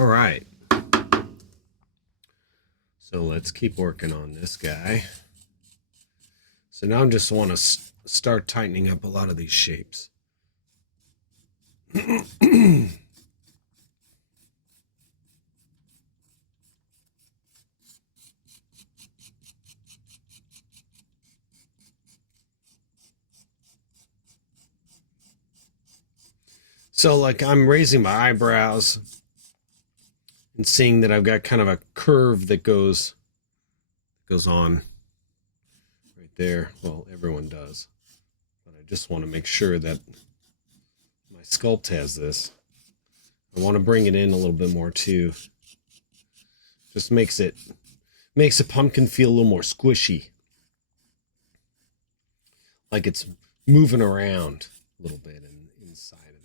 All right. So let's keep working on this guy. So now I just want to start tightening up a lot of these shapes. So like I'm raising my eyebrows and seeing that I've got kind of a curve that goes on right there. Well, everyone does. But I just want to make sure that my sculpt has this. I want to bring it in a little bit more too. Just makes a pumpkin feel a little more squishy. Like it's moving around a little bit inside of there.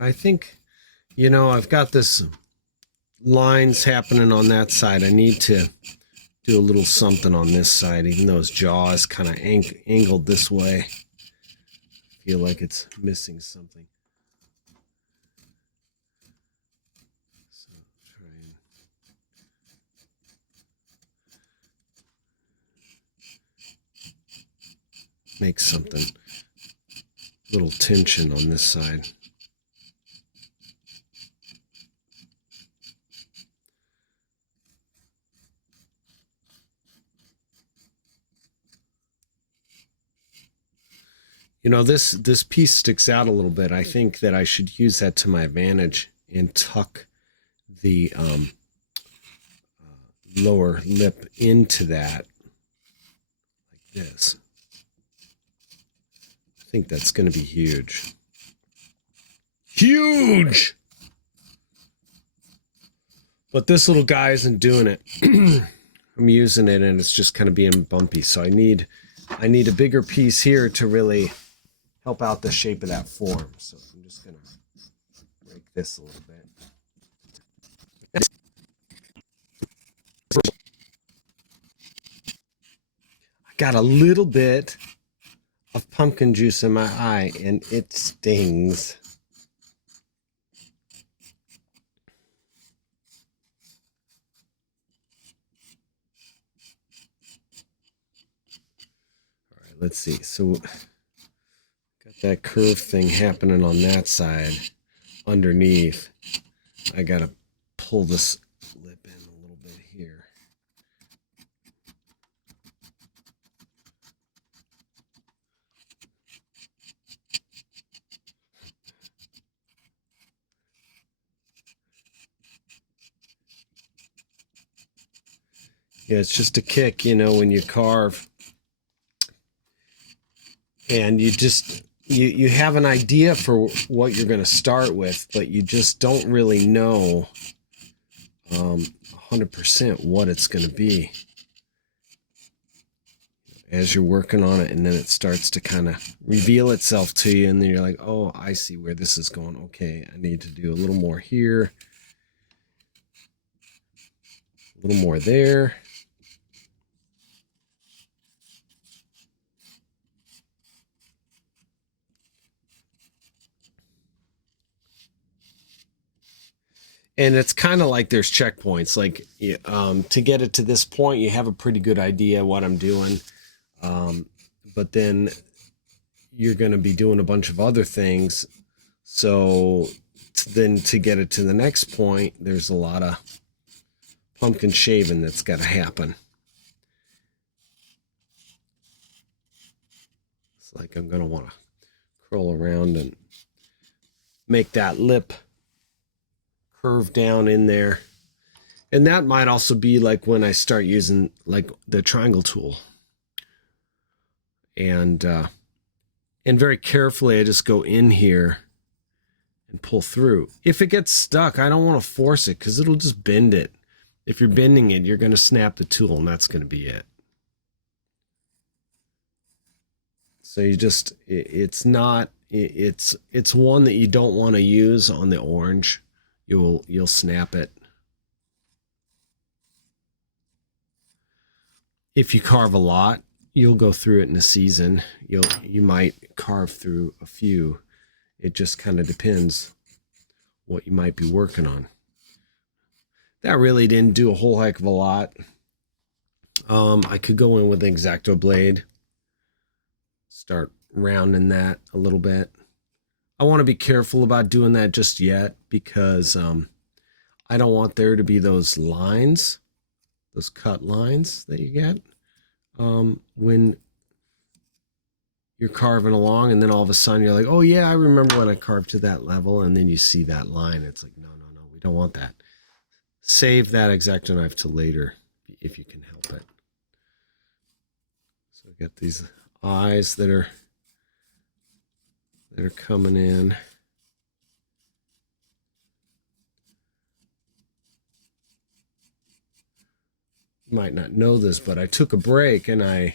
I think, I've got this lines happening on that side. I need to do a little something on this side, even though his jaw is kind of angled this way. I feel like it's missing something. So try and make something, little tension on this side. This piece sticks out a little bit. I think that I should use that to my advantage and tuck the lower lip into that like this. I think that's going to be huge. Huge! But this little guy isn't doing it. I'm using it and it's just kind of being bumpy. So I need a bigger piece here to really help out the shape of that form. So I'm just going to break this a little bit. I got a little bit of pumpkin juice in my eye and it stings. All right, let's see. So that curve thing happening on that side underneath. I gotta pull this lip in a little bit here. Yeah, it's just a kick, when you carve and you have an idea for what you're going to start with, but you just don't really know 100% what it's going to be as you're working on it, and then it starts to kind of reveal itself to you, and then you're like, oh, I see where this is going. Okay, I need to do a little more here, a little more there. And it's kind of like there's checkpoints. Like to get it to this point, you have a pretty good idea what I'm doing. But then you're going to be doing a bunch of other things. So then to get it to the next point, there's a lot of pumpkin shaving that's got to happen. It's like I'm going to want to curl around and make that lip curve down in there. And that might also be like when I start using like the triangle tool. And very carefully I just go in here and pull through. If it gets stuck, I don't want to force it because it'll just bend it. If you're bending it, you're going to snap the tool and that's going to be it. So it's one that you don't want to use on the orange. You'll snap it. if you carve a lot, you'll go through it in a season. You might carve through a few. It just kind of depends what you might be working on. That really didn't do a whole heck of a lot. I could go in with an X-Acto blade, start rounding that a little bit. I want to be careful about doing that just yet because I don't want there to be those lines, those cut lines that you get when you're carving along, and then all of a sudden you're like, oh yeah, I remember when I carved to that level, and then you see that line. It's like, no, we don't want that. Save that X-Acto knife till later if you can help it. So I got these eyes that are coming in. You might not know this, but I took a break and I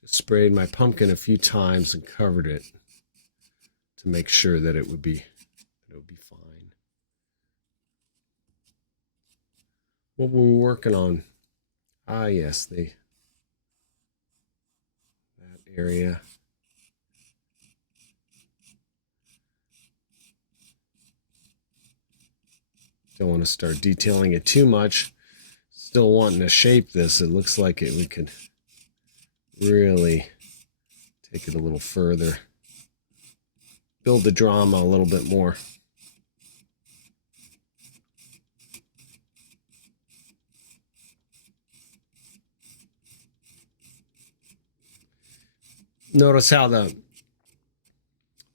just sprayed my pumpkin a few times and covered it to make sure that it would be fine. What were we working on? Ah, yes, that area. Don't want to start detailing it too much. Still wanting to shape this. It looks like we could really take it a little further. Build the drama a little bit more. Notice how the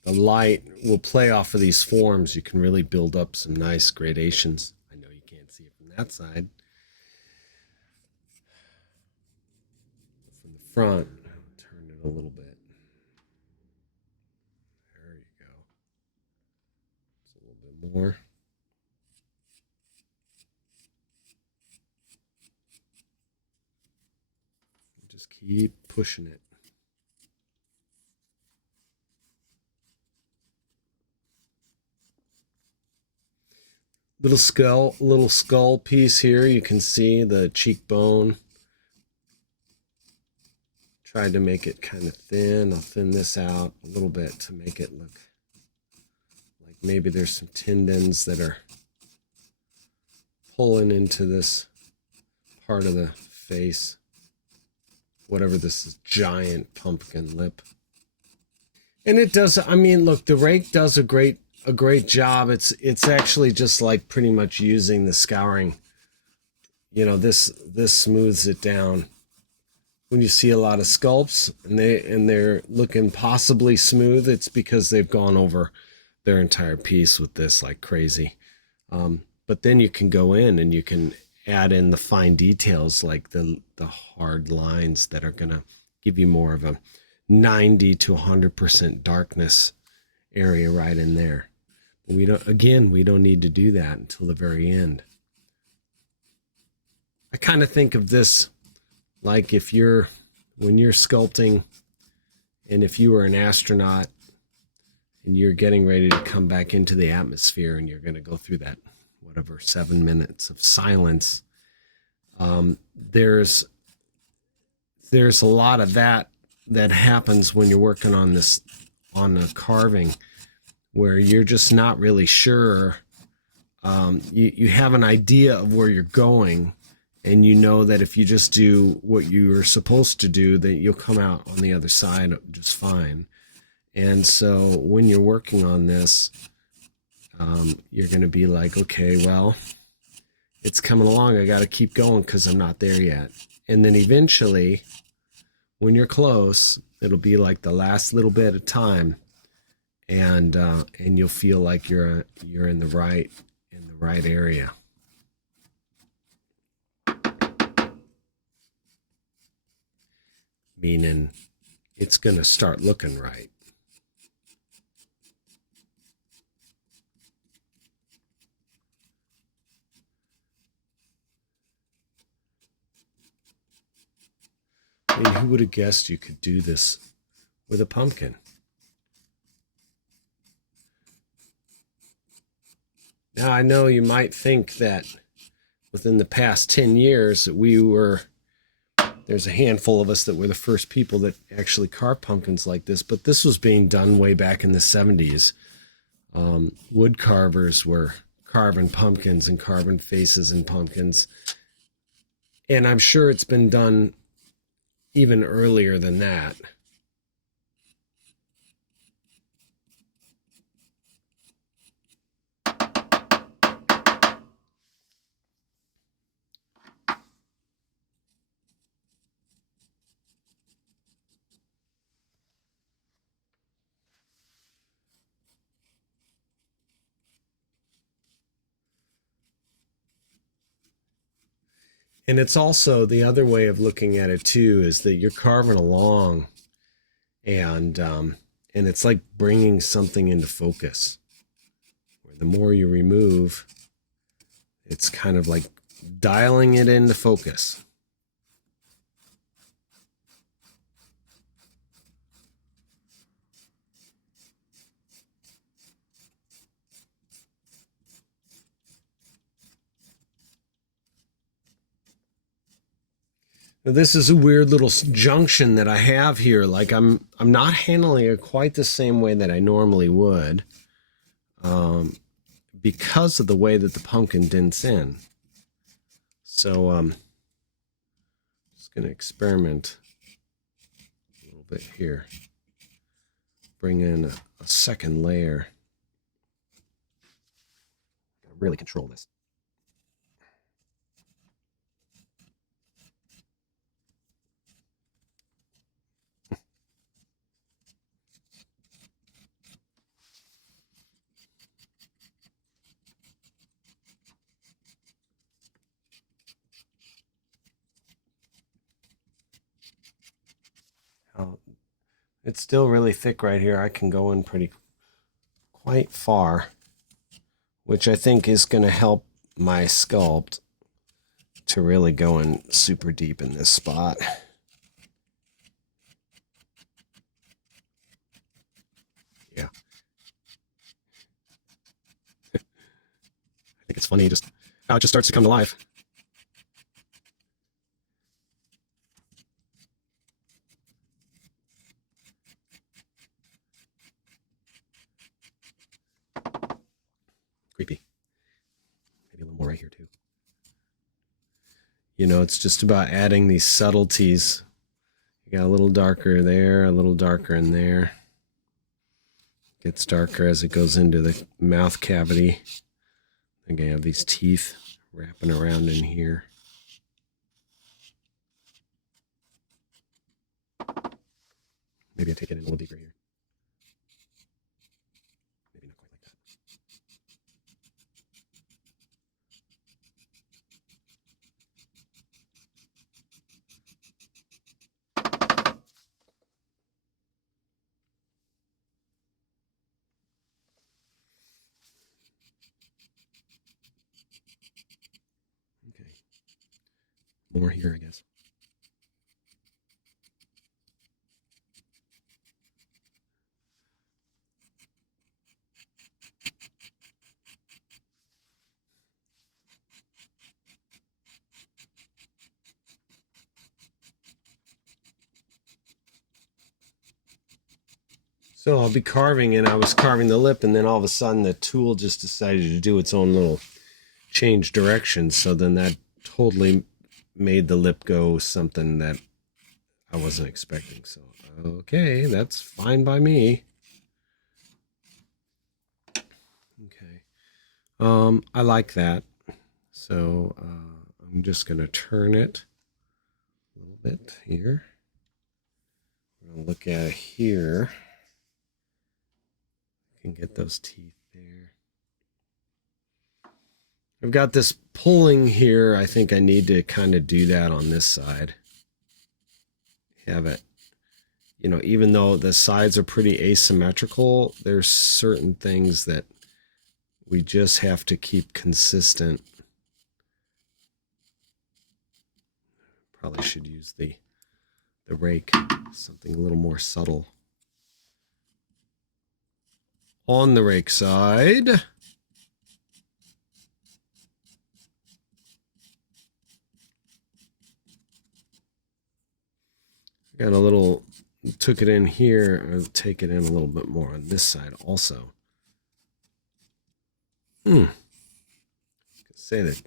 light will play off of these forms. You can really build up some nice gradations. I know you can't see it from that side. From the front, turn it a little bit. There you go. Just a little bit more. Just keep pushing it. Little skull piece here. You can see the cheekbone. Tried to make it kind of thin. I'll thin this out a little bit to make it look like maybe there's some tendons that are pulling into this part of the face. Whatever this is, giant pumpkin lip. And it does, I mean, look, the rake does a great job. It's actually just like pretty much using the scouring. You know, this smooths it down. When you see a lot of sculpts and they're looking possibly smooth, it's because they've gone over their entire piece with this like crazy. But then you can go in and you can add in the fine details like the hard lines that are going to give you more of a 90 to 100% darkness area right in there. But we don't need to do that until the very end. I kind of think of this like when you're sculpting, and if you were an astronaut and you're getting ready to come back into the atmosphere and you're going to go through that, whatever, 7 minutes of silence, there's a lot of that happens when you're working on a carving, where you're just not really sure. You have an idea of where you're going, and you know that if you just do what you were supposed to do, that you'll come out on the other side just fine. And so when you're working on this, you're going to be like, okay, well, it's coming along. I got to keep going because I'm not there yet. And then eventually, when you're close, it'll be like the last little bit of time, and you'll feel like you're in the right area. Meaning it's going to start looking right. I mean, who would have guessed you could do this with a pumpkin? Now, I know you might think that within the past 10 years, there's a handful of us that were the first people that actually carved pumpkins like this, but this was being done way back in the 70s. Wood carvers were carving pumpkins and carving faces and pumpkins. And I'm sure it's been done even earlier than that. And it's also the other way of looking at it too, is that you're carving along, and it's like bringing something into focus. Where the more you remove, it's kind of like dialing it into focus. This is a weird little junction that I have here. Like I'm not handling it quite the same way that I normally would, because of the way that the pumpkin dents in. So just going to experiment a little bit here. Bring in a second layer. Really control this. It's still really thick right here. I can go in quite far, which I think is going to help my sculpt to really go in super deep in this spot. Yeah. I think it's funny just how it just starts to come to life. Creepy. Maybe a little more right here too. You know, it's just about adding these subtleties. You got a little darker there, a little darker in there. It gets darker as it goes into the mouth cavity. I think I have these teeth wrapping around in here. Maybe I take it in a little deeper here. Maybe not quite like that. Okay. More here, I guess. So I'll be carving, and I was carving the lip, and then all of a sudden the tool just decided to do its own little change direction. So then that totally made the lip go something that I wasn't expecting. So, okay, that's fine by me. Okay. I like that. So I'm just going to turn it a little bit here. We're going to look at it here. Can get those teeth there. I've got this pulling here. I think I need to kind of do that on this side. Have it, you know, even though the sides are pretty asymmetrical, there's certain things that we just have to keep consistent. Probably should use the rake, something a little more subtle. On the rake side. Got a little, took it in here. I'll take it in a little bit more on this side also. Say that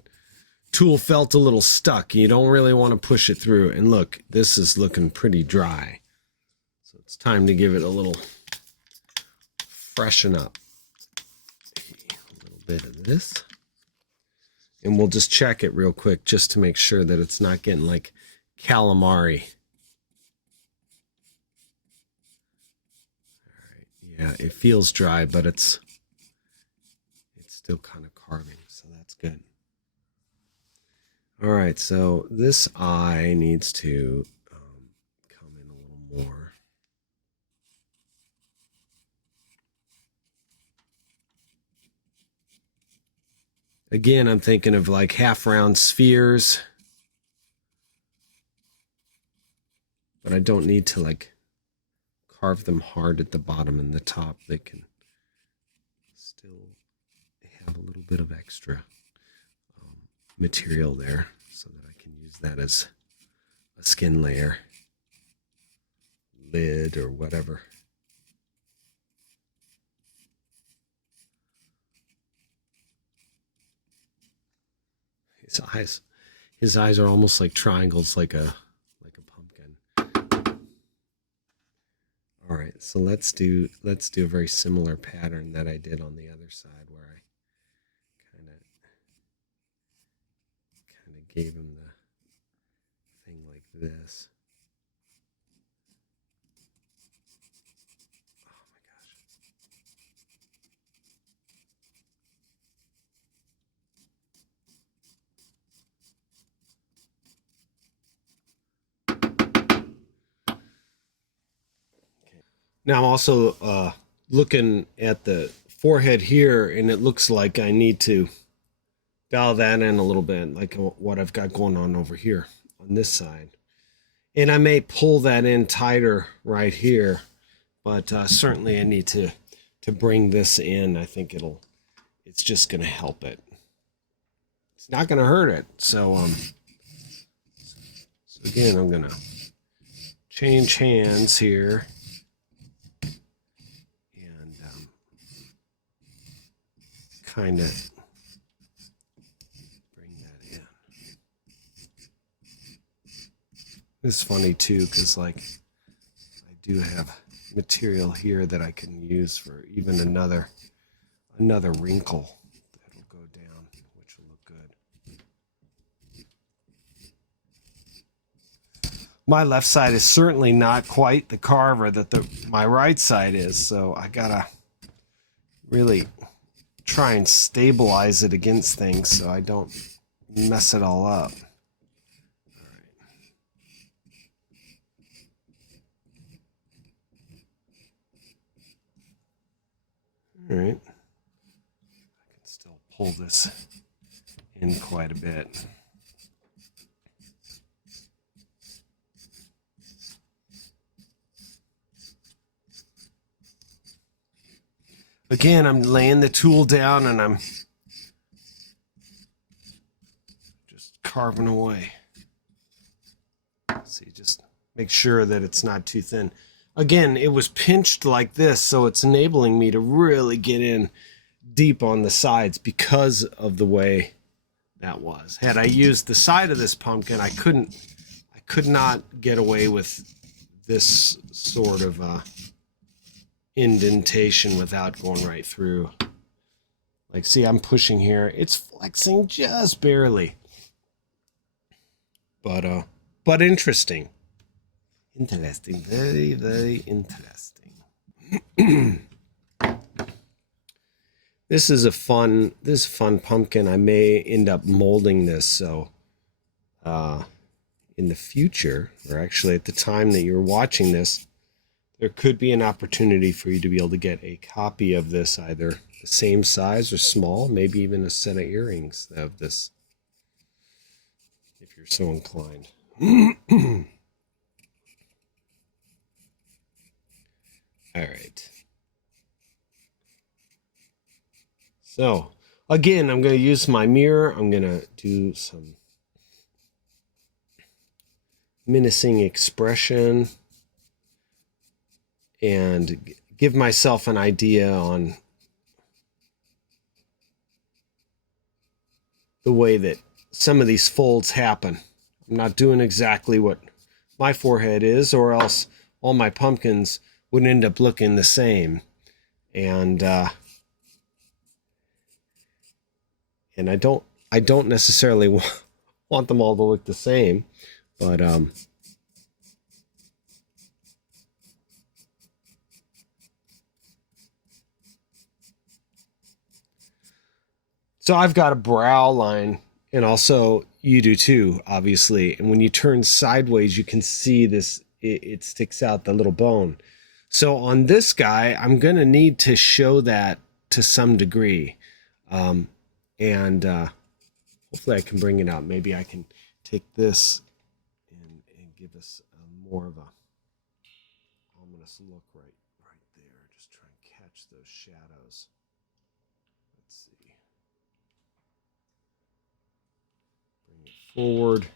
tool felt a little stuck. You don't really want to push it through. And look, this is looking pretty dry. So it's time to give it a little freshen up. A little bit of this. And we'll just check it real quick just to make sure that it's not getting like calamari. All right. Yeah, it feels dry, but it's still kind of carving, so that's good. All right, so this eye needs to come in a little more. Again, I'm thinking of like half round spheres, but I don't need to like carve them hard at the bottom and the top. They can still have a little bit of extra material there so that I can use that as a skin layer, lid, or whatever. His eyes are almost like triangles, like a pumpkin. All right, so let's do a very similar pattern that I did on the other side, where I kind of gave him the thing like this. Now I'm also looking at the forehead here, and it looks like I need to dial that in a little bit, like what I've got going on over here on this side. And I may pull that in tighter right here, but certainly I need to bring this in. I think it's just going to help it. It's not going to hurt it. So again, I'm going to change hands here. Kind of bring that in. It's funny too, because like I do have material here that I can use for even another wrinkle that'll go down, which will look good. My left side is certainly not quite the carver that my right side is, so I gotta really try and stabilize it against things so I don't mess it all up. All right. I can still pull this in quite a bit. Again, I'm laying the tool down and I'm just carving away. See, just make sure that it's not too thin. Again, it was pinched like this, so it's enabling me to really get in deep on the sides because of the way that was. Had I used the side of this pumpkin, I could not get away with this sort of indentation without going right through. Like, see, I'm pushing here. It's flexing just barely. But interesting. Interesting. Very, very interesting. This is a fun pumpkin. I may end up molding this, so in the future, or actually at the time that you're watching this, there could be an opportunity for you to be able to get a copy of this, either the same size or small, maybe even a set of earrings of this, if you're so inclined. All right. So, again, I'm going to use my mirror. I'm going to do some menacing expression and give myself an idea on the way that some of these folds happen. I'm not doing exactly what my forehead is, or else all my pumpkins would end up looking the same. And I don't necessarily want them all to look the same, but so I've got a brow line, and also you do too, obviously. And when you turn sideways, you can see this, it sticks out the little bone. So on this guy, I'm going to need to show that to some degree. And hopefully I can bring it out. Maybe I can take this and give us more of a ominous look right there. Just try and catch those shadows. Let's see. Bring it forward.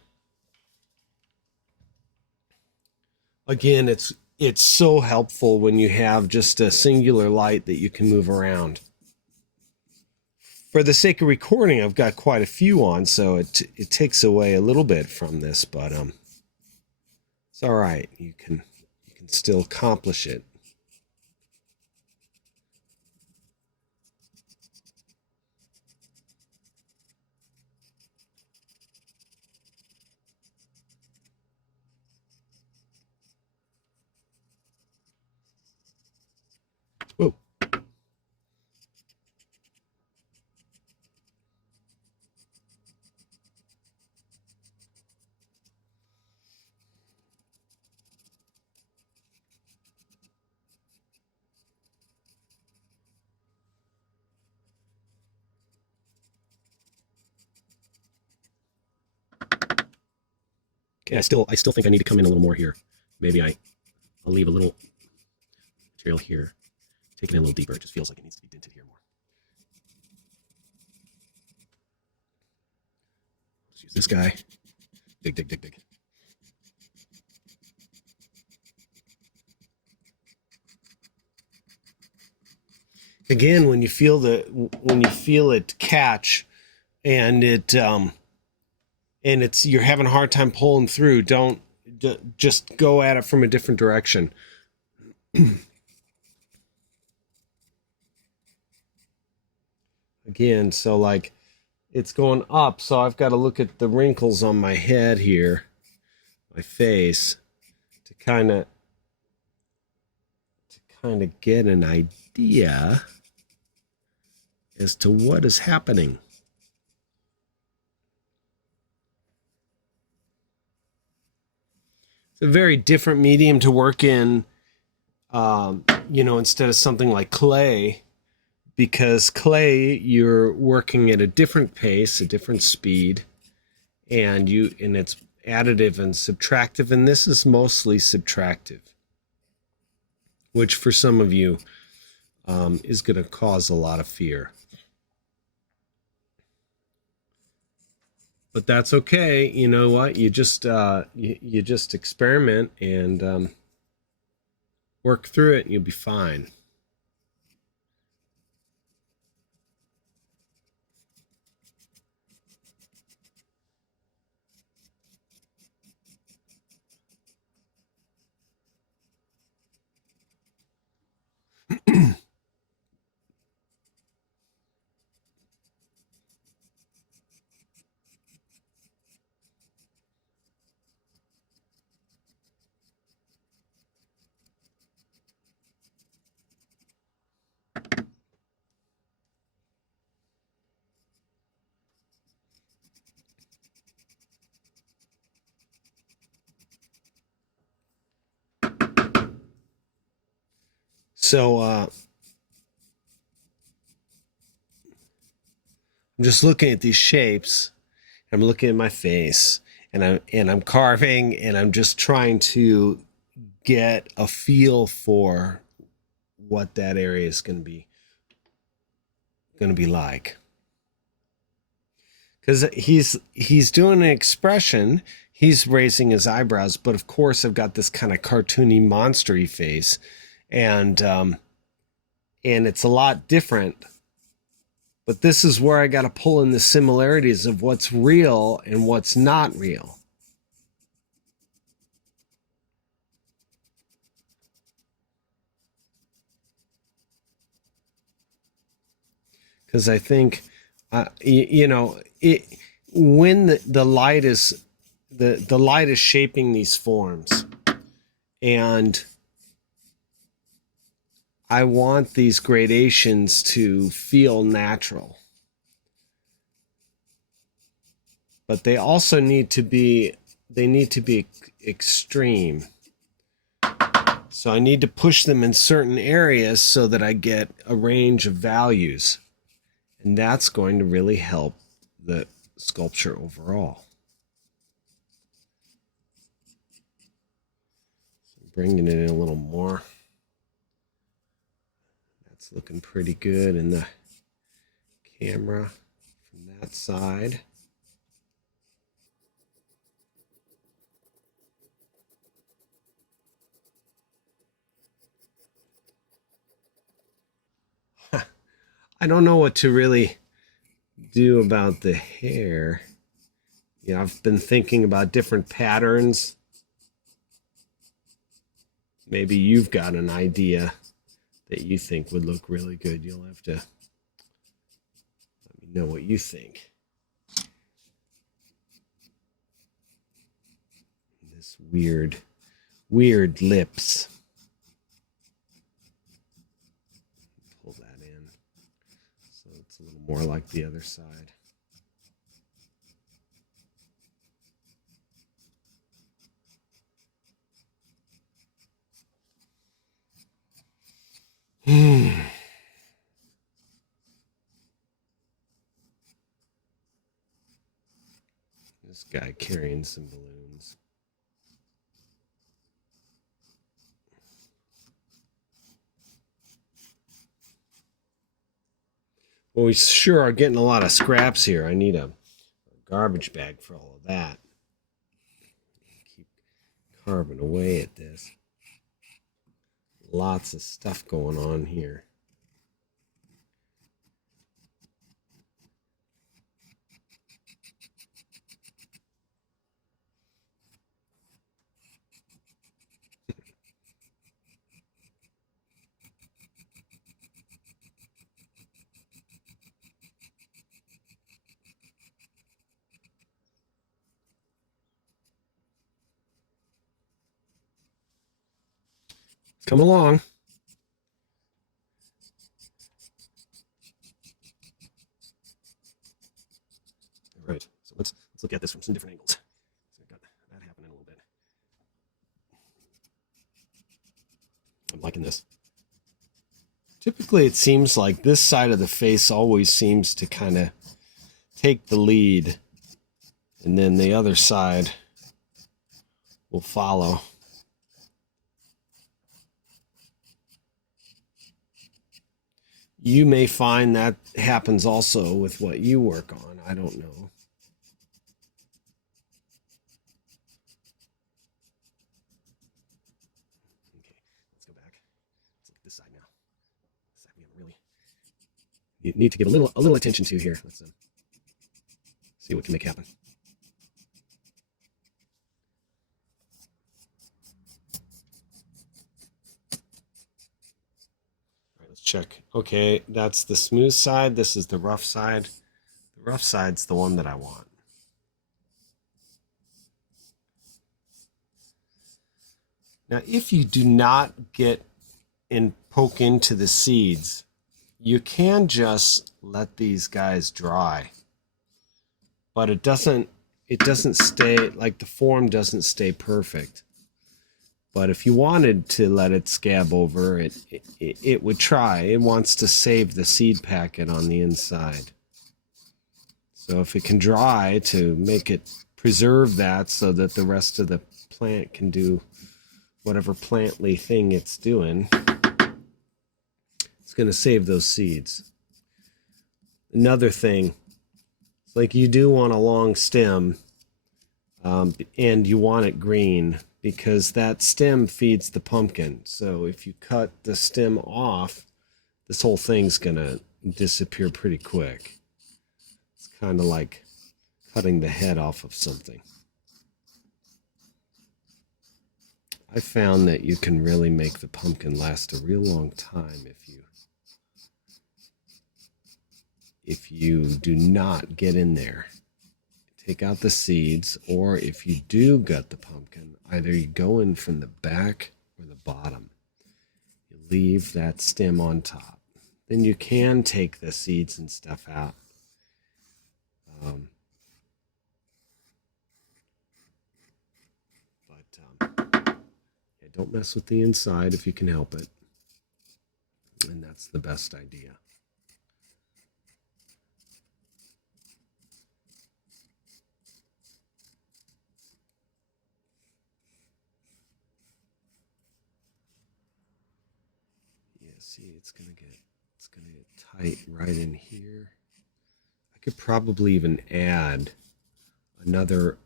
Again, it's so helpful when you have just a singular light that you can move around. For the sake of recording, I've got quite a few on, so it takes away a little bit from this, but it's all right. You can still accomplish it. Whoa. Okay, I still think I need to come in a little more here. Maybe I'll leave a little material here. Take it in a little deeper. It just feels like it needs to be dented here more. Let's use this guy. Dig. Again, when you feel it catch, and you're having a hard time pulling through, don't just go at it from a different direction. Again, so like it's going up, so I've got to look at the wrinkles on my head here, my face, to kind of get an idea as to what is happening. It's a very different medium to work in, instead of something like clay, because clay, you're working at a different pace, a different speed, and it's additive and subtractive, and this is mostly subtractive, which for some of you is going to cause a lot of fear. But that's okay. You know what? You just experiment and work through it, and you'll be fine. So I'm just looking at these shapes. I'm looking at my face, and I'm carving, and I'm just trying to get a feel for what that area is going to be like. Because he's doing an expression, he's raising his eyebrows, but of course I've got this kind of cartoony monstery face, and it's a lot different. But this is where I got to pull in the similarities of what's real and what's not real. Because I think, when the light is the light is shaping these forms, and I want these gradations to feel natural, but they also need to be extreme. So I need to push them in certain areas so that I get a range of values, and that's going to really help the sculpture overall. So bringing it in a little more. That's looking pretty good in the camera from that side. I don't know what to really do about the hair. I've been thinking about different patterns. Maybe you've got an idea that you think would look really good. You'll have to let me know what you think. This weird lips. Pull that in so it's a little more like the other side. This guy carrying some balloons. Well, we sure are getting a lot of scraps here. I need a garbage bag for all of that. Keep carving away at this. Lots of stuff going on here. Come along. All right, so let's look at this from some different angles. So we've got that happening a little bit. I'm liking this. Typically, it seems like this side of the face always seems to kind of take the lead, and then the other side will follow. You may find that happens also with what you work on. I don't know. Okay, let's go back. Let's look at this side now. This side we haven't really. You need to give a little attention to here. Let's see what we can make happen. Check. Okay, that's the smooth side. This is the rough side. The rough side's the one that I want. Now, if you do not get and poke into the seeds, you can just let these guys dry. But it doesn't stay, like the form doesn't stay perfect. But if you wanted to let it scab over, it would try. It wants to save the seed packet on the inside. So if it can dry, to make it preserve that so that the rest of the plant can do whatever plantly thing it's doing, it's going to save those seeds. Another thing, like you do want a long stem, and you want it green, because that stem feeds the pumpkin. So if you cut the stem off, this whole thing's gonna disappear pretty quick. It's kind of like cutting the head off of something. I found that you can really make the pumpkin last a real long time if you do not get in there. Take out the seeds, or if you do gut the pumpkin, either you go in from the back or the bottom. You leave that stem on top. Then you can take the seeds and stuff out. Don't mess with the inside if you can help it. And that's the best idea. Yeah, see, it's gonna get tight right in here. I could probably even add another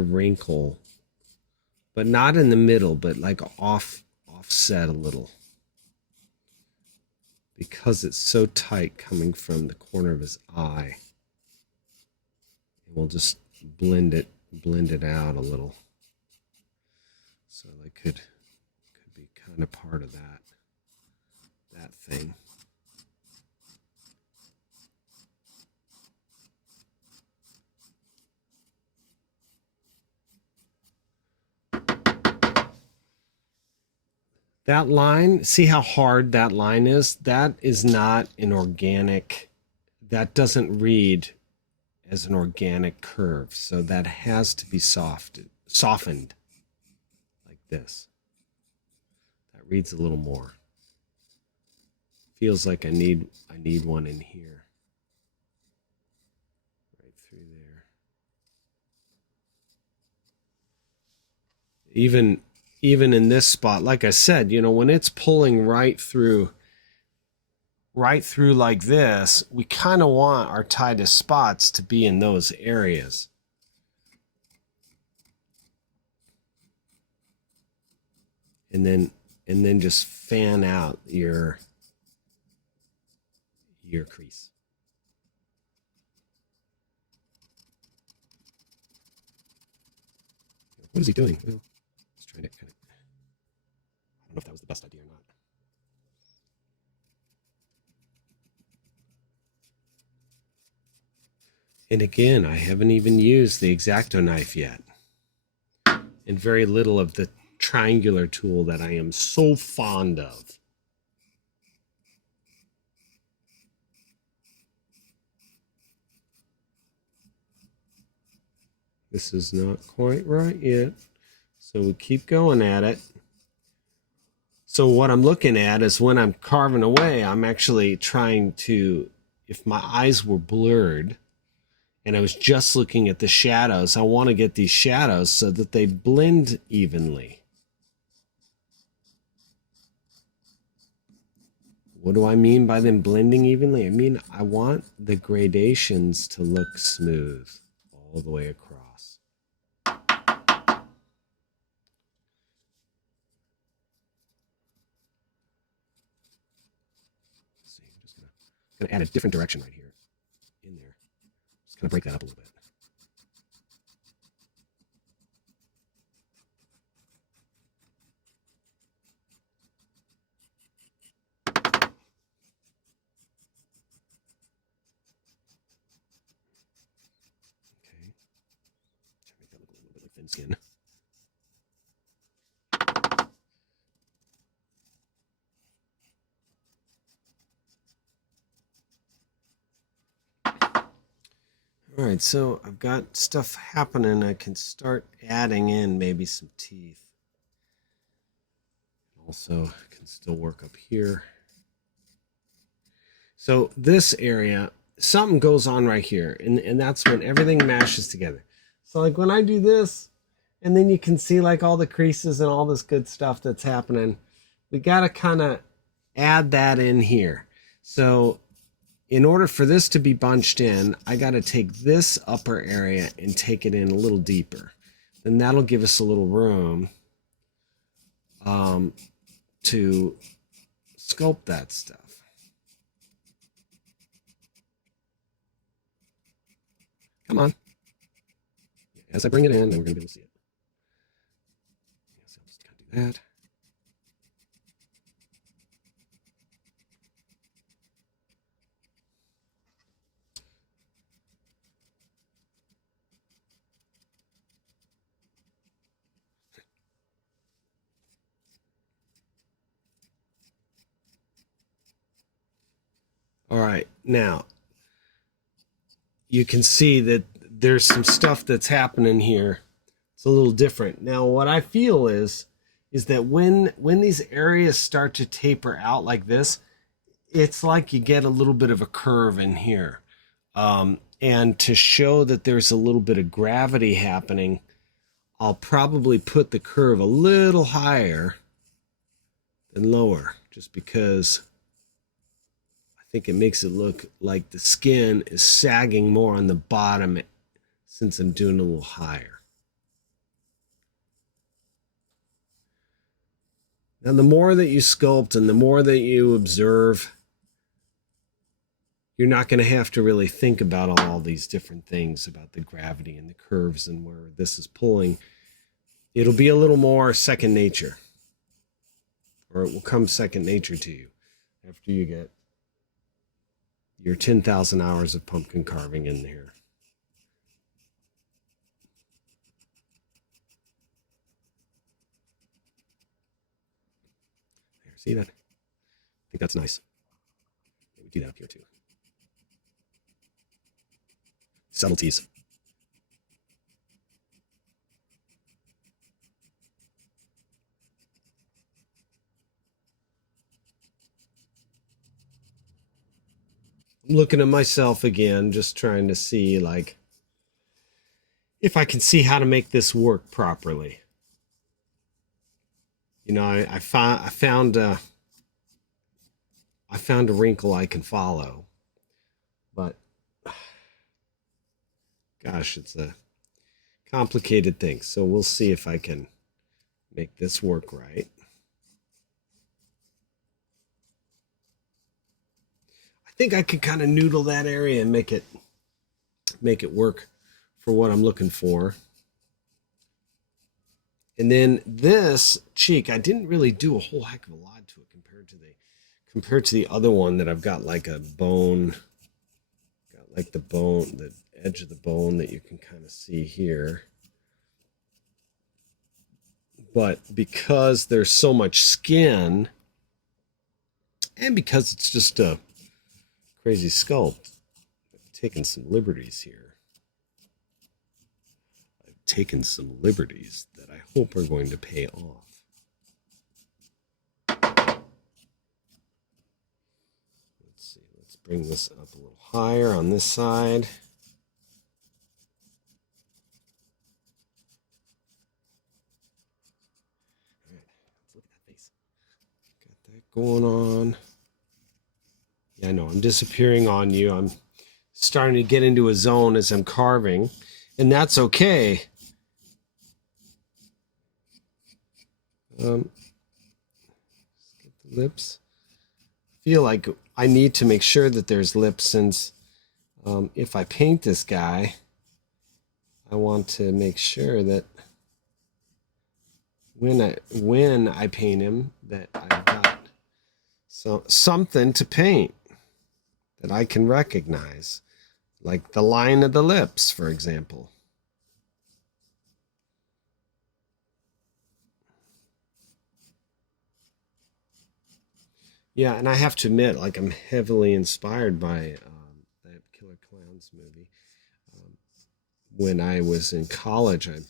wrinkle, but not in the middle, but like offset a little, because it's so tight coming from the corner of his eye. And we'll just blend it out a little. So they could be kind of part of that thing. That line, see how hard that line is? That is not an organic, that doesn't read as an organic curve. So that has to be softened like this. That reads a little more. Feels like I need one in here. Right through there. Even in this spot, like I said, you know, when it's pulling right through like this, we kind of want our tightest spots to be in those areas. And then just fan out your crease. What is he doing? Well, he's trying to kind of, I don't know if that was the best idea or not. And again, I haven't even used the X-Acto knife yet. And very little of the triangular tool that I am so fond of. This is not quite right yet. So we keep going at it. So what I'm looking at is when I'm carving away, I'm actually trying to, if my eyes were blurred and I was just looking at the shadows, I want to get these shadows so that they blend evenly. What do I mean by them blending evenly? I mean, I want the gradations to look smooth all the way across. Going to add a different direction right here in there. Just kind of break that up a little bit. Okay. Try to make that look a little bit like thin skin. All right, so I've got stuff happening. I can start adding in maybe some teeth. Also, I can still work up here. So this area, something goes on right here, and that's when everything mashes together. So like when I do this, and then you can see like all the creases and all this good stuff that's happening, we got to kind of add that in here. So in order for this to be bunched in, I got to take this upper area and take it in a little deeper. Then that'll give us a little room. to sculpt that stuff. Come on. As I bring it in, then we're going to be able to see it. So I'll just kind of do that. All right, now you can see that there's some stuff that's happening here. It's a little different. Now, what I feel is that when these areas start to taper out like this, it's like you get a little bit of a curve in here. And to show that there's a little bit of gravity happening, I'll probably put the curve a little higher than lower, just because I think it makes it look like the skin is sagging more on the bottom since I'm doing a little higher. Now, the more that you sculpt and the more that you observe, you're not going to have to really think about all these different things about the gravity and the curves and where this is pulling. It'll be a little more second nature, or it will come second nature to you after you get your 10,000 hours of pumpkin carving in there. There, see that? I think that's nice. Maybe do that up here too. Subtleties. I'm looking at myself again, just trying to see like if I can see how to make this work properly. You know, I found a wrinkle I can follow, but gosh, it's a complicated thing. So we'll see if I can make this work right. I think I can kind of noodle that area and make it work for what I'm looking for. And then this cheek, I didn't really do a whole heck of a lot to it compared to the other one that I've got like a bone, got like the bone, the edge of the bone that you can kind of see here. But because there's so much skin, and because it's just a crazy sculpt, I've taken some liberties here. I've taken some liberties that I hope are going to pay off. Let's see, let's bring this up a little higher on this side. All right, let's look at that face. Got that going on. Yeah, I know, I'm disappearing on you. I'm starting to get into a zone as I'm carving, and that's okay. Let's get the lips. I feel like I need to make sure that there's lips, since if I paint this guy, I want to make sure that when I paint him, that I've got something to paint that I can recognize, like the line of the lips, for example. Yeah, and I have to admit, like, I'm heavily inspired by that Killer Clowns movie. When I was in college, I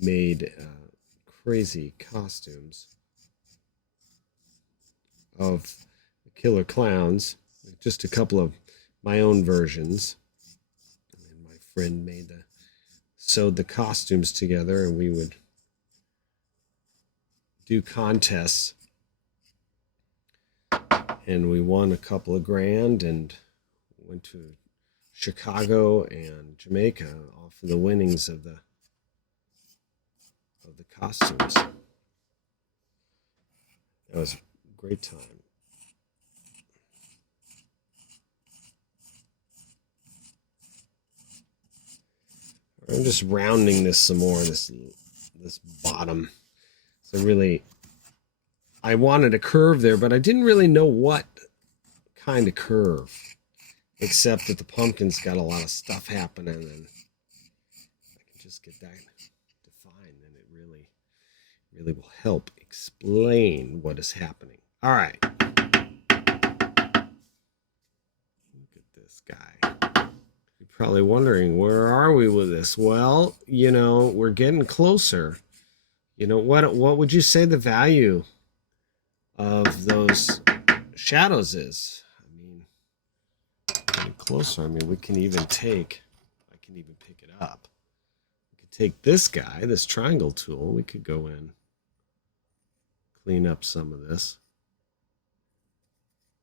made crazy costumes of Killer Clowns, just a couple of my own versions. And my friend sewed the costumes together, and we would do contests. And we won a couple of grand and went to Chicago and Jamaica off of the winnings of of the costumes. That was a great time. I'm just rounding this some more, this bottom. So really, I wanted a curve there, but I didn't really know what kind of curve, except that the pumpkin's got a lot of stuff happening, and I can just get that defined, then it really will help explain what is happening. All right. Look at this guy. You're probably wondering, where are we with this? Well, you know, we're getting closer. You know, what would you say the value of those shadows is? I mean, getting closer. I mean, we can even take, I can even pick it up. We could take this guy, this triangle tool. We could go in, clean up some of this.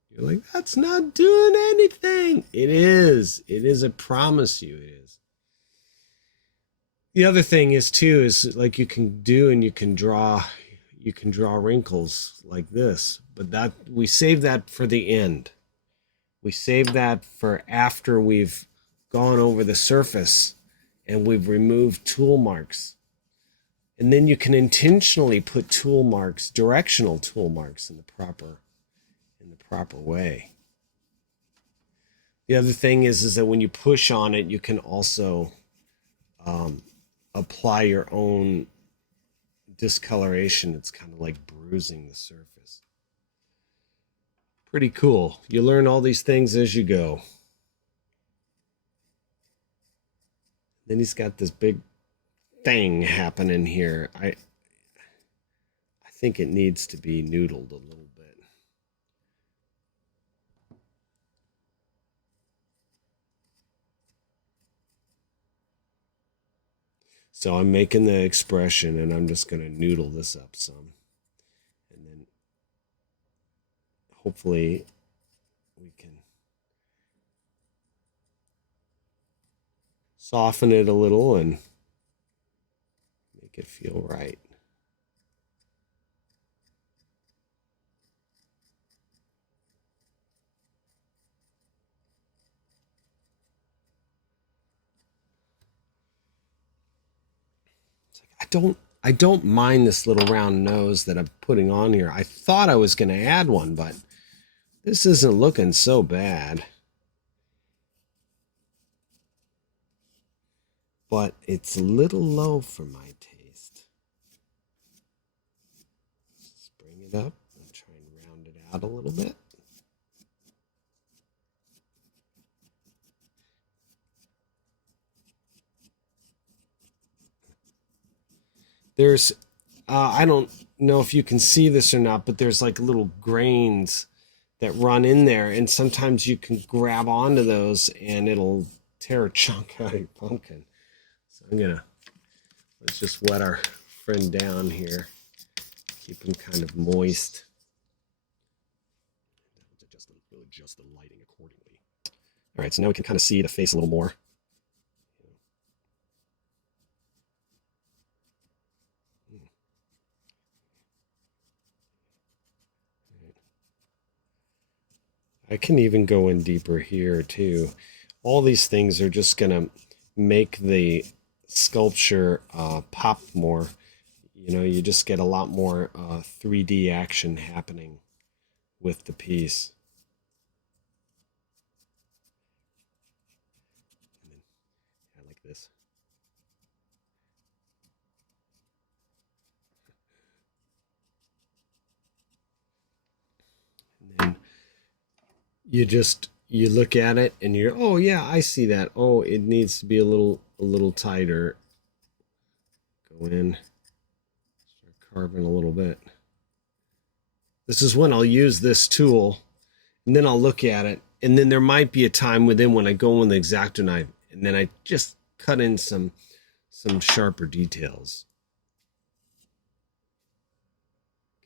You're like, that's not doing anything. It is. It is. I promise you it is. The other thing is too, is like you can do, and you can draw wrinkles like this, but that we save that for the end. We save that for after we've gone over the surface and we've removed tool marks. And then you can intentionally put tool marks, directional tool marks in the proper way. The other thing is that when you push on it, you can also apply your own discoloration. It's kind of like bruising the surface. Pretty cool. You learn all these things as you go. Then he's got this big thing happening here. I think it needs to be noodled a little bit. So I'm making the expression, and I'm just going to noodle this up some. And then hopefully we can soften it a little and make it feel right. I don't mind this little round nose that I'm putting on here. I thought I was going to add one, but this isn't looking so bad. But it's a little low for my taste. Let's bring it up and try and round it out a little bit. There's, I don't know if you can see this or not, but there's like little grains that run in there, and sometimes you can grab onto those and it'll tear a chunk out of your pumpkin. So let's just wet our friend down here. Keep him kind of moist. We'll adjust the lighting accordingly. All right, so now we can kind of see the face a little more. I can even go in deeper here too. All these things are just going to make the sculpture pop more. You know, you just get a lot more 3D action happening with the piece. And then, I like this. And then you look at it and you're, oh yeah, I see that. Oh, it needs to be a little tighter. Go in, start carving a little bit. This is when I'll use this tool, and then I'll look at it, and then there might be a time within when I go in the X-Acto knife, and then I just cut in some sharper details.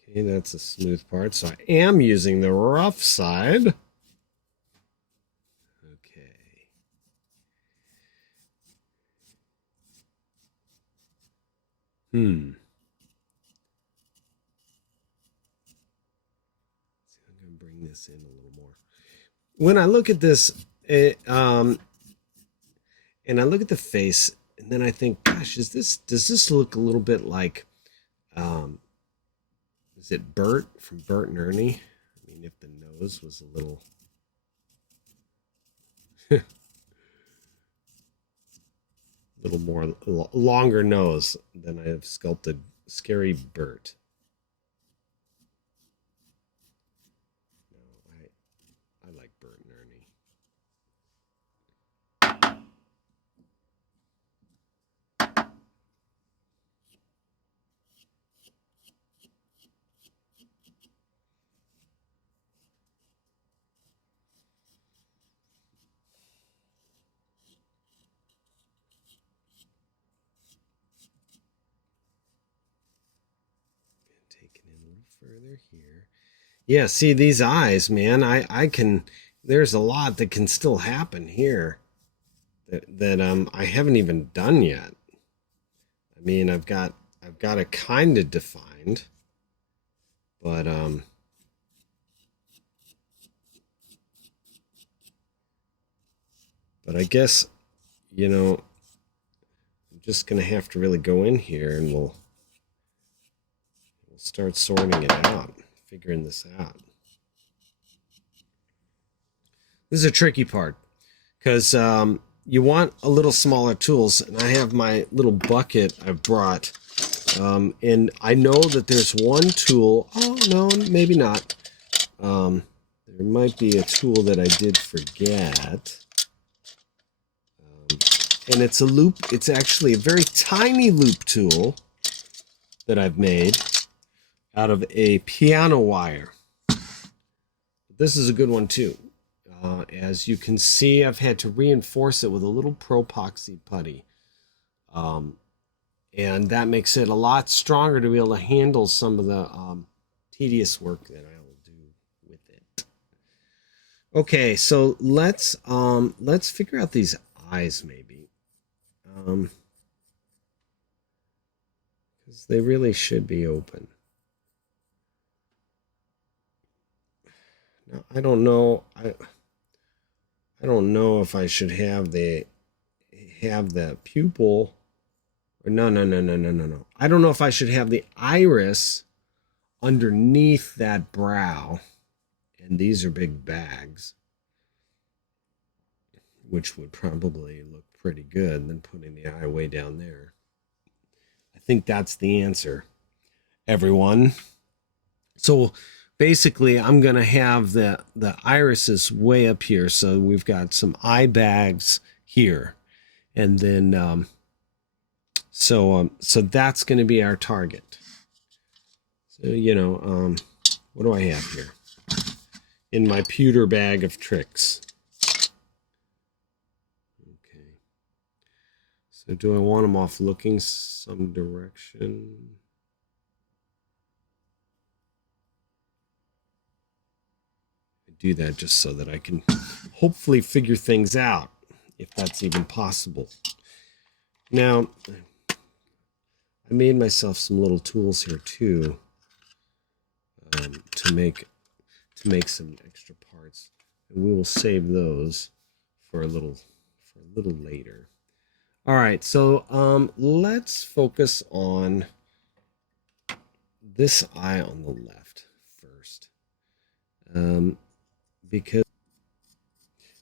Okay, that's a smooth part, so I am using the rough side. Okay. this in a little more. When I look at this, and I look at the face, and then I think, gosh, does this look a little bit like, is it Bert from Bert and Ernie? I mean, if the nose was a little, little more longer nose than I have sculpted Scary Bert. No, I like Bert and Ernie. Take it in a little further here. Yeah, see these eyes, man. I can. There's a lot that can still happen here that I haven't even done yet. I mean, I've got it kind of defined, but I guess, you know, I'm just gonna have to really go in here, and we'll start sorting it out, figuring this out. This is a tricky part, because you want a little smaller tools, and I have my little bucket I've brought, and I know that there's one tool. Oh no, maybe not. There might be a tool that I did forget, and it's a loop. It's actually a very tiny loop tool that I've made out of a piano wire. This is a good one too. As you can see, I've had to reinforce it with a little Propoxy putty. And that makes it a lot stronger to be able to handle some of the tedious work that I will do with it. Okay, so let's figure out these eyes maybe. Because they really should be open. Now, I don't know. I don't know if I should have the pupil. Or no. I don't know if I should have the iris underneath that brow. And these are big bags, which would probably look pretty good than putting the eye way down there. I think that's the answer, everyone. So basically, I'm going to have the irises way up here. So we've got some eye bags here. And then, so that's going to be our target. So, you know, what do I have here? In my pewter bag of tricks. Okay. So do I want them off looking some direction? Do that just so that I can hopefully figure things out, if that's even possible. Now, I made myself some little tools here too, to make some extra parts, and we will save those for a little later. All right, so let's focus on this eye on the left first. Because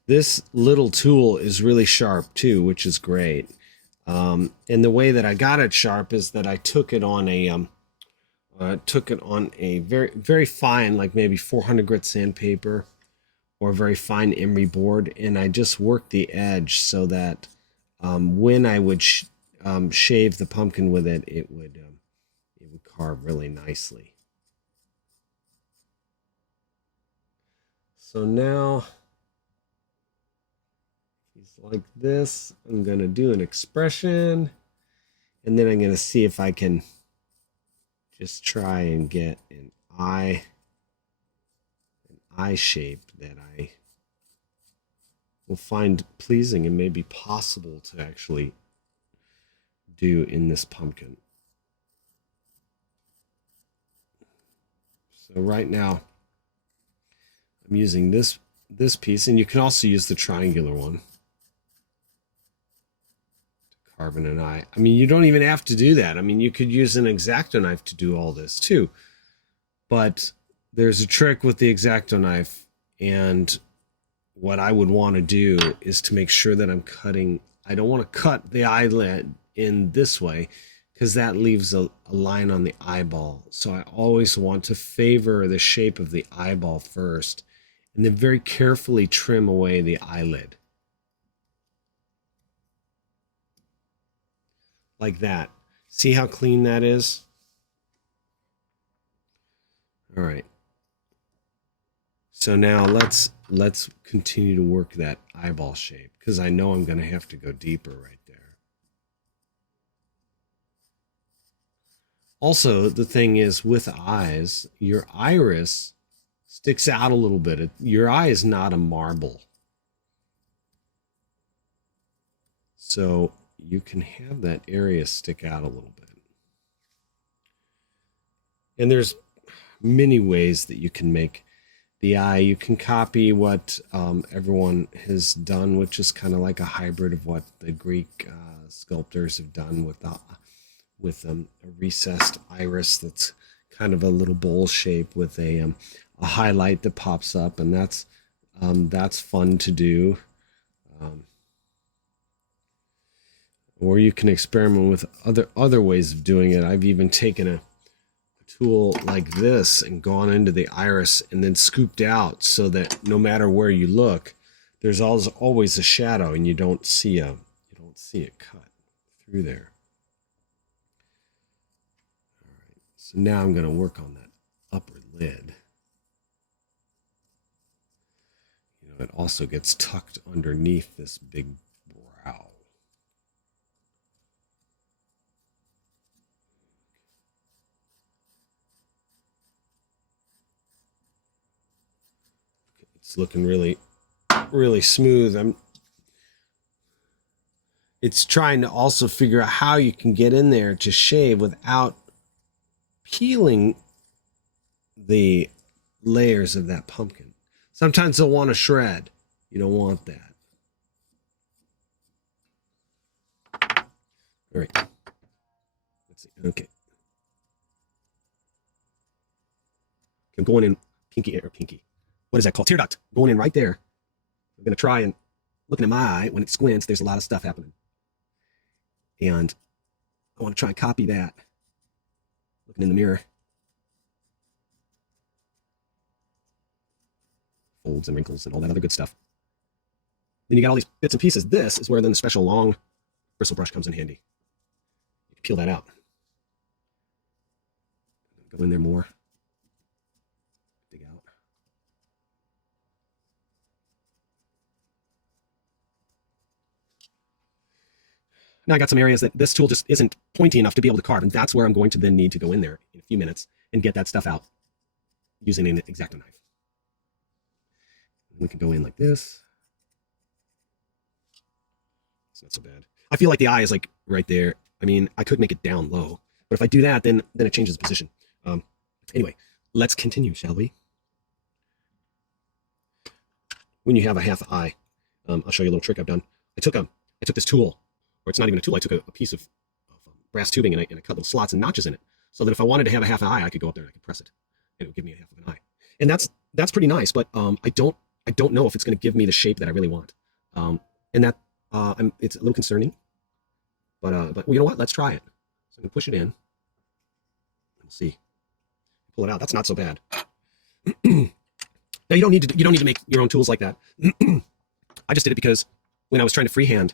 this little tool is really sharp too, which is great. And the way that I got it sharp is that I took it on a very, very fine, like maybe 400 grit sandpaper or very fine emery board, and I just worked the edge so that when I would shave the pumpkin with it, it would carve really nicely. So now, he's like this. I'm going to do an expression, and then I'm going to see if I can just try and get an eye shape that I will find pleasing and maybe possible to actually do in this pumpkin. So right now, I'm using this piece, and you can also use the triangular one to carve in an eye. I mean, you don't even have to do that. I mean, you could use an X-Acto knife to do all this too. But there's a trick with the X-Acto knife, and what I would want to do is to make sure that I'm cutting. I don't want to cut the eyelid in this way because that leaves a line on the eyeball. So I always want to favor the shape of the eyeball first, and then very carefully trim away the eyelid. Like that. See how clean that is? All right. So now let's continue to work that eyeball shape, because I know I'm going to have to go deeper right there. Also, the thing is with eyes, your iris sticks out a little bit. Your eye is not a marble. So you can have that area stick out a little bit. And there's many ways that you can make the eye. You can copy what everyone has done, which is kind of like a hybrid of what the Greek sculptors have done with a recessed iris that's kind of a little bowl shape with a highlight that pops up, and that's fun to do. Or you can experiment with other ways of doing it. I've even taken a tool like this and gone into the iris and then scooped out so that no matter where you look, there's always a shadow, and you don't see it cut through there. All right, so now I'm going to work on that upper lid. You know, it also gets tucked underneath this big brow. It's looking really, really smooth. It's trying to also figure out how you can get in there to shave without peeling the layers of that pumpkin. Sometimes they'll want to shred. You don't want that. All right. Let's see. Okay. I'm going in pinky. What is that called? Tear duct. Going in right there. I'm going to try and looking at my eye. When it squints, there's a lot of stuff happening. And I want to try and copy that. Looking in the mirror. Folds and wrinkles and all that other good stuff. Then you got all these bits and pieces. This is where then the special long bristle brush comes in handy. You can peel that out. Go in there more. Dig out. Now I got some areas that this tool just isn't pointy enough to be able to carve, and that's where I'm going to then need to go in there in a few minutes and get that stuff out using an X-Acto knife. And we can go in like this. It's not so bad. I feel like the eye is like right there. I mean, I could make it down low, but if I do that, then it changes the position. Anyway, let's continue, shall we? When you have a half eye, I'll show you a little trick I've done. I took this tool, or it's not even a tool. I took a piece of brass tubing and I cut little slots and notches in it, so that if I wanted to have a half eye, I could go up there and I could press it, and it would give me a half of an eye. And that's pretty nice. But I don't know if it's going to give me the shape that I really want. And that it's a little concerning. But well, you know what? Let's try it. So I'm gonna push it in. We'll see. Pull it out. That's not so bad. Now you don't need to make your own tools like that. I just did it because when I was trying to freehand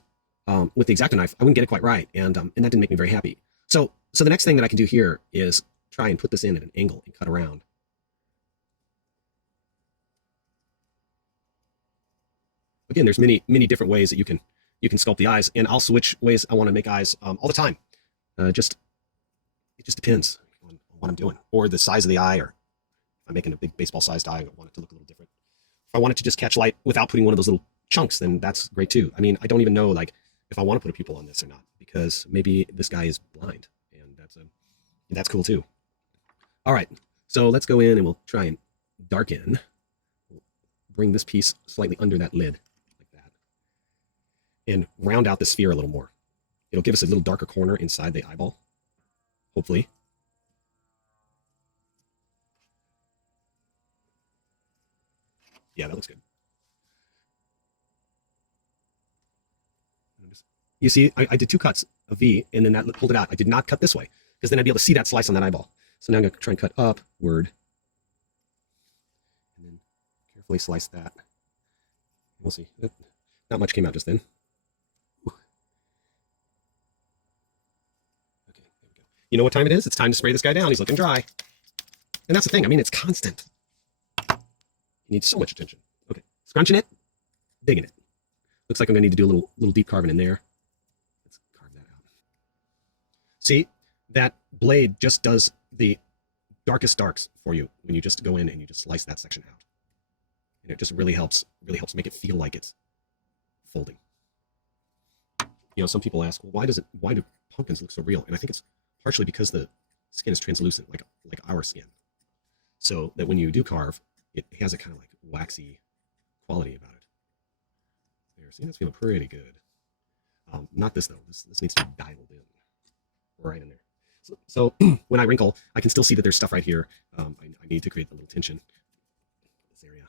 with the X-Acto knife, I wouldn't get it quite right, and that didn't make me very happy. So the next thing that I can do here is try and put this in at an angle and cut around. Again, there's many different ways that you can sculpt the eyes, and I'll switch ways I want to make eyes all the time. It just depends on what I'm doing, or the size of the eye, or if I'm making a big baseball-sized eye, I want it to look a little different. If I want it to just catch light without putting one of those little chunks, then that's great too. I mean, I don't even know like if I want to put a pupil on this or not, because maybe this guy is blind, and that's cool too. All right, so let's go in and we'll try and darken. We'll bring this piece slightly under that lid, like that, and round out the sphere a little more. It'll give us a little darker corner inside the eyeball, hopefully. Yeah, that looks good. You see, I did 2 cuts, a V, and then that pulled it out. I did not cut this way, because then I'd be able to see that slice on that eyeball. So now I'm going to try and cut upward, and then carefully slice that. We'll see. Not much came out just then. Ooh. Okay, there we go. You know what time it is? It's time to spray this guy down. He's looking dry. And that's the thing. I mean, it's constant. He needs so much attention. Okay, scrunching it, digging it. Looks like I'm going to need to do a little deep carving in there. Let's carve that out. See, that blade just does the darkest darks for you when you just go in and you just slice that section out. And it just really helps make it feel like it's folding. You know, some people ask, well, why do pumpkins look so real? And I think it's partially because the skin is translucent, like our skin. So that when you do carve, it has a kind of like waxy quality about it. There, see, that's feeling pretty good. Not this though. This needs to be dialed in, right in there. So when I wrinkle, I can still see that there's stuff right here. I need to create a little tension. This area,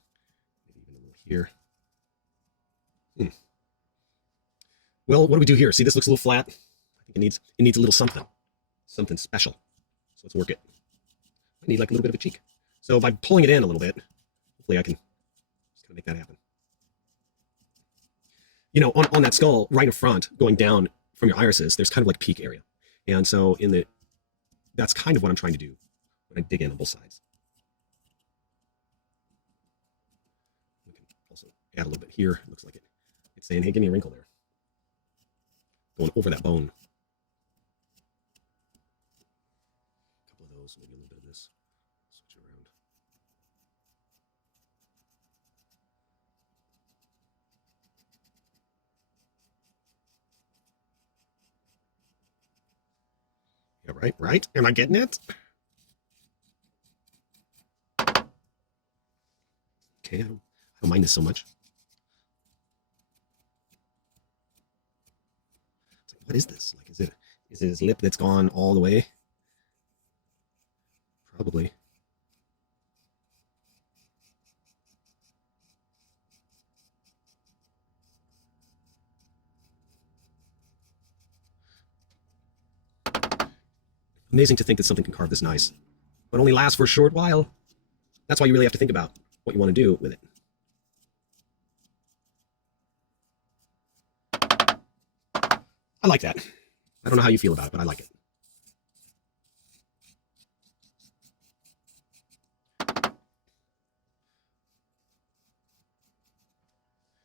maybe even a little here. Well, what do we do here? See, this looks a little flat. I think it needs a little something special. So let's work it. I need like a little bit of a cheek. So by pulling it in a little bit, hopefully I can just kind of make that happen. You know, on that skull, right in front, going down from your irises, there's kind of like a peak area. And so that's kind of what I'm trying to do when I dig in on both sides. We can also add a little bit here. It looks like it's saying, hey, give me a wrinkle there. Going over that bone. A couple of those, maybe a little bit of this. Switch it around. Yeah, right. Am I getting it? Okay, I don't mind this so much. It's like, what is this? Like, is it his lip that's gone all the way? Probably. Amazing to think that something can carve this nice, but only lasts for a short while. That's why you really have to think about what you want to do with it. I like that. I don't know how you feel about it, but I like it.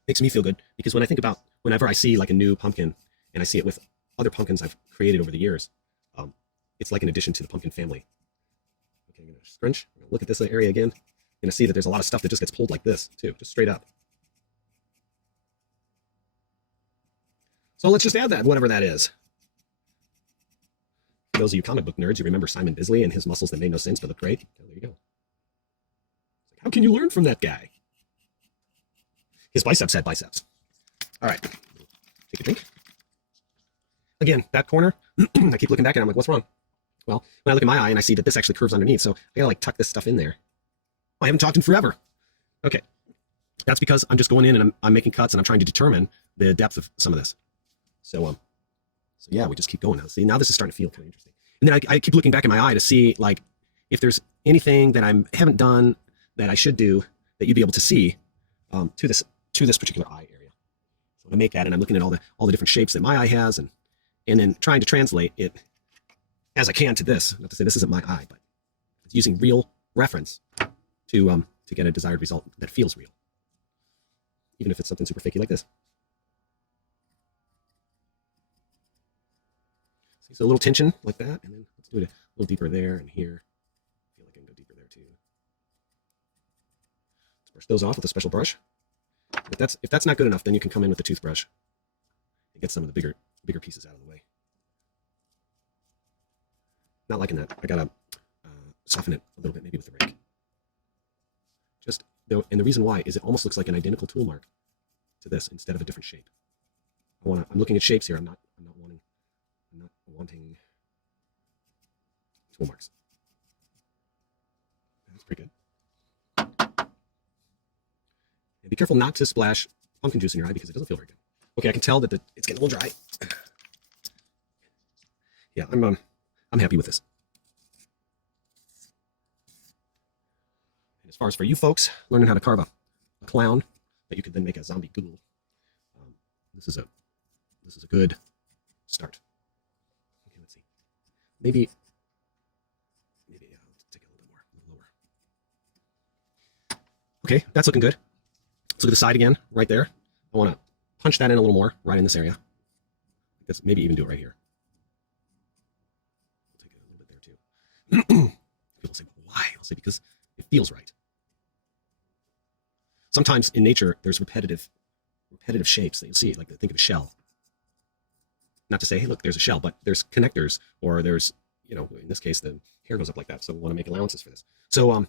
Makes me feel good because when I think about whenever I see like a new pumpkin and I see it with other pumpkins I've created over the years, it's like an addition to the pumpkin family. Okay, I'm gonna scrunch. I'm gonna look at this area again. You're gonna see that there's a lot of stuff that just gets pulled like this too, just straight up. So let's just add that, whatever that is. For those of you comic book nerds, you remember Simon Bisley and his muscles that made no sense but look great. Oh, there you go. How can you learn from that guy? His biceps had biceps. All right, take a drink. Again, that corner, I keep looking back and I'm like, what's wrong? Well, when I look at my eye and I see that this actually curves underneath, so I gotta like tuck this stuff in there. I haven't talked in forever. Okay, that's because I'm just going in and I'm making cuts and I'm trying to determine the depth of some of this. So yeah, we just keep going now. See, now this is starting to feel kind of interesting. And then I keep looking back in my eye to see like if there's anything that I haven't done that I should do that you'd be able to see to this particular eye area. So I make that and I'm looking at all the different shapes that my eye has and then trying to translate it as I can to this. Not to say this isn't my eye, but it's using real reference to get a desired result that feels real, even if it's something super fakey like this. See, so a little tension like that, and then let's do it a little deeper there and here. I feel like I can go deeper there too. Let's brush those off with a special brush. If that's not good enough, then you can come in with the toothbrush and get some of the bigger pieces out of the way. Not liking that. I gotta soften it a little bit, maybe with the rake. Just And the reason why is it almost looks like an identical tool mark to this instead of a different shape. I'm looking at shapes here. I'm not wanting tool marks. That's pretty good. And be careful not to splash pumpkin juice in your eye because it doesn't feel very good. Okay, I can tell that it's getting a little dry. Yeah, I'm happy with this. And as far as for you folks learning how to carve a clown that you could then make a zombie ghoul, this is a good start. Okay, let's see. Maybe I'll take it a little bit more, a little lower. Okay, that's looking good. Let's look at the side again, right there. I want to punch that in a little more, right in this area. Maybe even do it right here. I'll take it a little bit there too. People say, well, why? I'll say because it feels right. Sometimes in nature, there's repetitive shapes that you'll see. Like think of a shell. Not to say, hey, look, there's a shell, but there's connectors, or there's, in this case, the hair goes up like that. So we want to make allowances for this. So okay,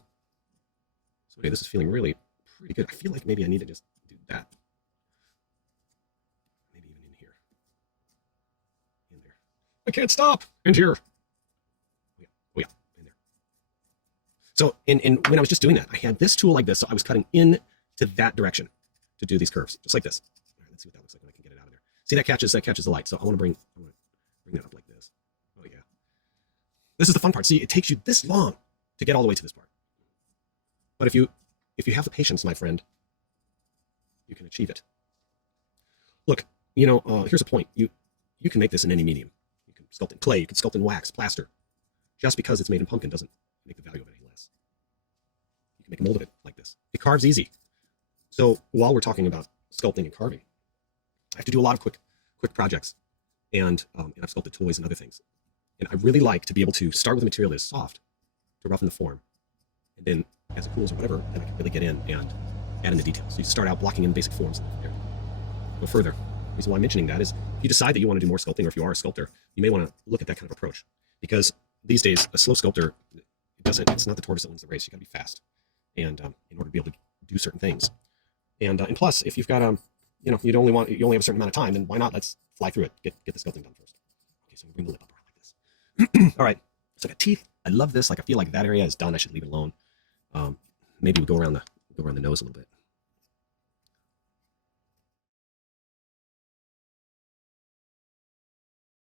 this is feeling really pretty good. I feel like maybe I need to just do that. Maybe even in here. In there. I can't stop. And here. Oh yeah, in there. So when I was just doing that, I had this tool like this, so I was cutting in to that direction to do these curves, just like this. All right, let's see what that looks like when I can get it out of there. See, that catches the light. So I want to bring that up like this. Oh yeah. This is the fun part. See, it takes you this long to get all the way to this part. But if you have the patience, my friend, you can achieve it. Look, here's a point. You can make this in any medium. You can sculpt in clay, you can sculpt in wax, plaster. Just because it's made in pumpkin doesn't make the value of it any less. You can make a mold of it like this. It carves easy. So while we're talking about sculpting and carving, I have to do a lot of quick projects, and I've sculpted toys and other things. And I really like to be able to start with a material that is soft to roughen the form, and then as it cools or whatever, then I can really get in and add in the details. So you start out blocking in basic forms there. Go further. The reason why I'm mentioning that is if you decide that you want to do more sculpting, or if you are a sculptor, you may want to look at that kind of approach, because these days a slow sculptor, it's not the tortoise that wins the race. You got to be fast, and in order to be able to do certain things. And plus, if you've got you only have a certain amount of time, then why not? Let's fly through it. Get the sculpting done first. Okay, so I'm gonna bring the lip up around like this. All right, so I got teeth. I love this. Like I feel like that area is done. I should leave it alone. Maybe we go around the nose a little bit.